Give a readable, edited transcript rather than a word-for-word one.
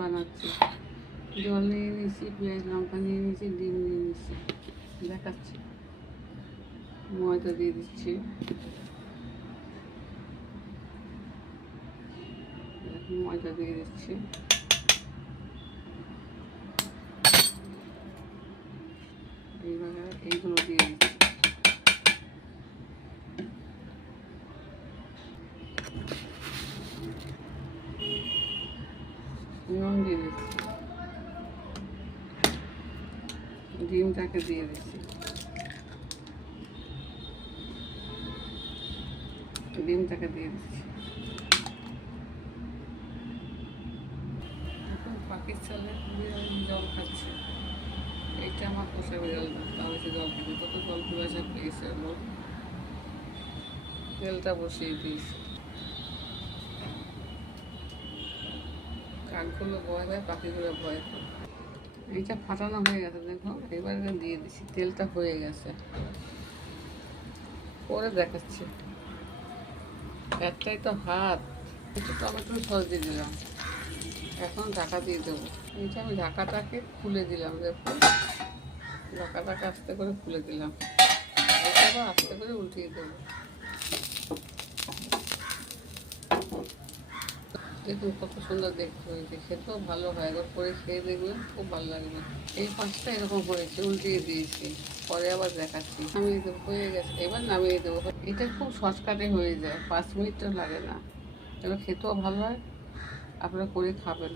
বানাচ্ছি। জল নিয়ে নিয়েছি, পেঁয়াজ লঙ্কা নিয়ে নিয়েছি, ডিম নিয়ে নিয়েছি, দেখাচ্ছি। ময়দা দিয়ে দিচ্ছি, ময়দা দিয়ে দিচ্ছি, এইভাবে এইগুলো দিয়ে দিচ্ছি, নুন দিয়ে দিচ্ছি, ডিমটাকে দিয়ে দিচ্ছি, ডিমটাকে দিয়ে দিচ্ছি। এখন পাকিস্তানের বিড়াল জল খাচ্ছে, এইটা আমার পোষা বিড়াল না, তাহলে সে জল খেতে কত জল পিপাসা পেয়েছে। লোক তেলটা বসিয়ে দিয়েছে, কাকগুলো ভয় পায়, পাখিগুলো ভয় পায়। এইটা ফাটানো হয়ে গেছে, দেখো এবার দিয়ে দিচ্ছি, তেলটা হয়ে গেছে, পরে দেখাচ্ছি। একটাই তো হাত, একটু টমেটো সস দিয়ে দিলাম, এখন ঢাকা দিয়ে দেবো। এইটা আমি ঢাকাটাকে খুলে দিলাম, দেখো ঢাকাটাকে আস্তে করে খুলে দিলাম, এটা আবার আস্তে করে উল্টিয়ে দেবো। দেখুন কত সুন্দর দেখতে হয়েছে, খেতেও ভালো হয়, একবার করে খেয়ে দেখবেন, খুব ভালো লাগবে। এই পাঁচটা এরকম হয়েছে, উল্টিয়ে দিয়েছি, পরে আবার দেখাচ্ছি। নামিয়ে দেবো, হয়ে গেছে, এবার নামিয়ে দেবো। এটা খুব শর্টকাটে হয়ে যায়, 5 মিনিটও লাগে না, এবার খেতেও ভালো হয়, আপনারা করে খাবেন।